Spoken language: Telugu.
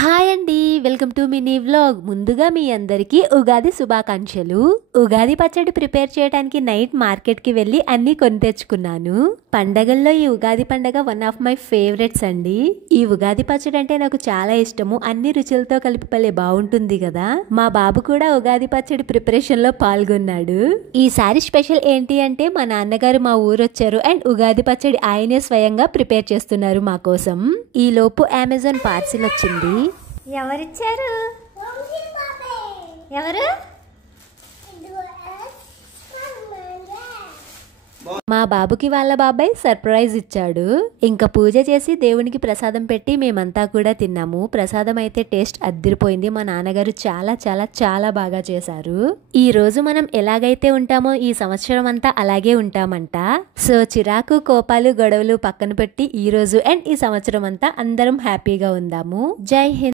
హాయ్ అండి, వెల్కమ్ టు మినీ వ్లాగ్. ముందుగా మీ అందరికీ ఉగాది శుభాకాంక్షలు. ఉగాది పచ్చడి ప్రిపేర్ చేయడానికి నైట్ మార్కెట్కి వెళ్ళి అన్ని కొని తెచ్చుకున్నాను. పండగల్లో ఈ ఉగాది పండగ వన్ ఆఫ్ మై ఫేవరెట్స్ అండి. ఈ ఉగాది పచ్చడి అంటే నాకు చాలా ఇష్టము. అన్ని రుచులతో కలిపి భలే బాగుంటుంది కదా. మా బాబు కూడా ఉగాది పచ్చడి ప్రిపరేషన్ లో పాల్గొన్నాడు. ఈసారి స్పెషల్ ఏంటి అంటే మా నాన్నగారు మా ఊరు వచ్చారు అండ్ ఉగాది పచ్చడి ఆయనే స్వయంగా ప్రిపేర్ చేస్తున్నారు మా కోసం. ఈ లోపు అమెజాన్ పార్సిల్ వచ్చింది. ఎవరిచ్చారు? ఎవరు? మా బాబుకి వాళ్ళ బాబాయ్ సర్ప్రైజ్ ఇచ్చాడు. ఇంకా పూజ చేసి దేవునికి ప్రసాదం పెట్టి మేమంతా కూడా తిన్నాము. ప్రసాదం అయితే టేస్ట్ అద్దిరిపోయింది. మా నాన్నగారు చాలా చాలా చాలా బాగా చేశారు. ఈ రోజు మనం ఎలాగైతే ఉంటామో ఈ సంవత్సరం అంతా అలాగే ఉంటామంట. సో చిరాకు, కోపాలు, గొడవలు పక్కన పెట్టి ఈ రోజు అండ్ ఈ సంవత్సరం అంతా అందరం హ్యాపీగా ఉందాము. జై హింద్.